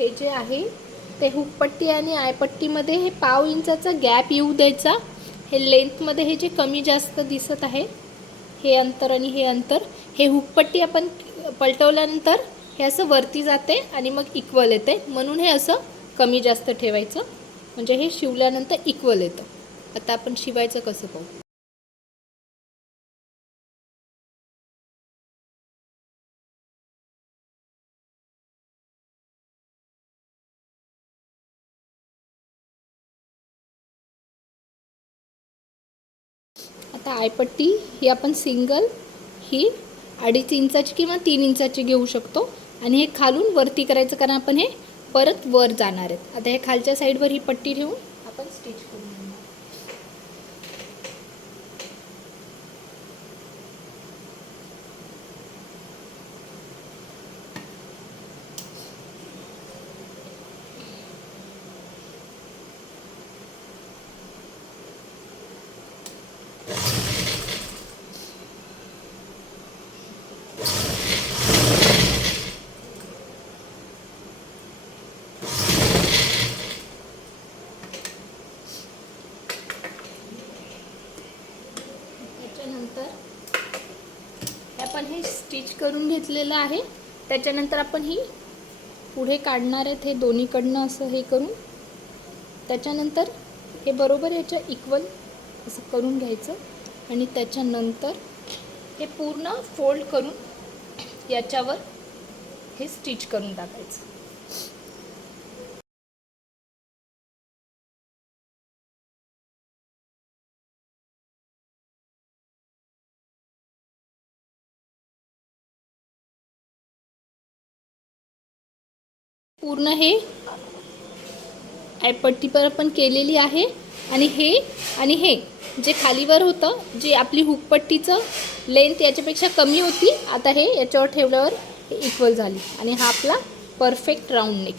हे जे आहे ते हुकपट्टी आणि आयपट्टीमध्ये हे पाव इंचाचा गॅप येऊ द्यायचा. हे लेंथमध्ये हे जे कमी जास्त दिसत आहे हे अंतर आणि हे अंतर, हे हुकपट्टी आपण पलटवल्यानंतर हे असं वरती जाते आणि मग इक्वल येते, म्हणून हे असं कमी जास्त ठेवायचं, म्हणजे हे शिवल्यानंतर इक्वल येतं. आता आपण शिवायचं कसं पाहू. आता आयपट्टी ही आपण सिंगल ही 2.5 इंचाची किंवा 3 इंचाची घेऊ शकतो आणि हे खालून वरती करायचं, कारण आपण हे परत वर जाणार आहेत. आता हे खालच्या साईडवर ही पट्टी ठेवून आपण स्टिच करून घेऊ. आपण हे स्टिच करून घेतलेलं आहे. त्याच्यानंतर आपण ही पुढे काढणार आहेत हे दोन्हीकडनं असं हे करून, त्याच्यानंतर हे बरोबर याच्या इक्वल असं करून घ्यायचं आणि त्याच्यानंतर हे पूर्ण फोल्ड करून याच्यावर हे स्टिच करून टाकायचं. पूर्ण हे आयपट्टीपर आपण केलेली आहे आणि हे जे खालीवर होतं, जे आपली हुकपट्टीचं लेंथ याच्यापेक्षा कमी होती, आता हे याच्यावर ठेवल्यावर हे इक्वल झाली आणि हा आपला परफेक्ट राऊंड नेक.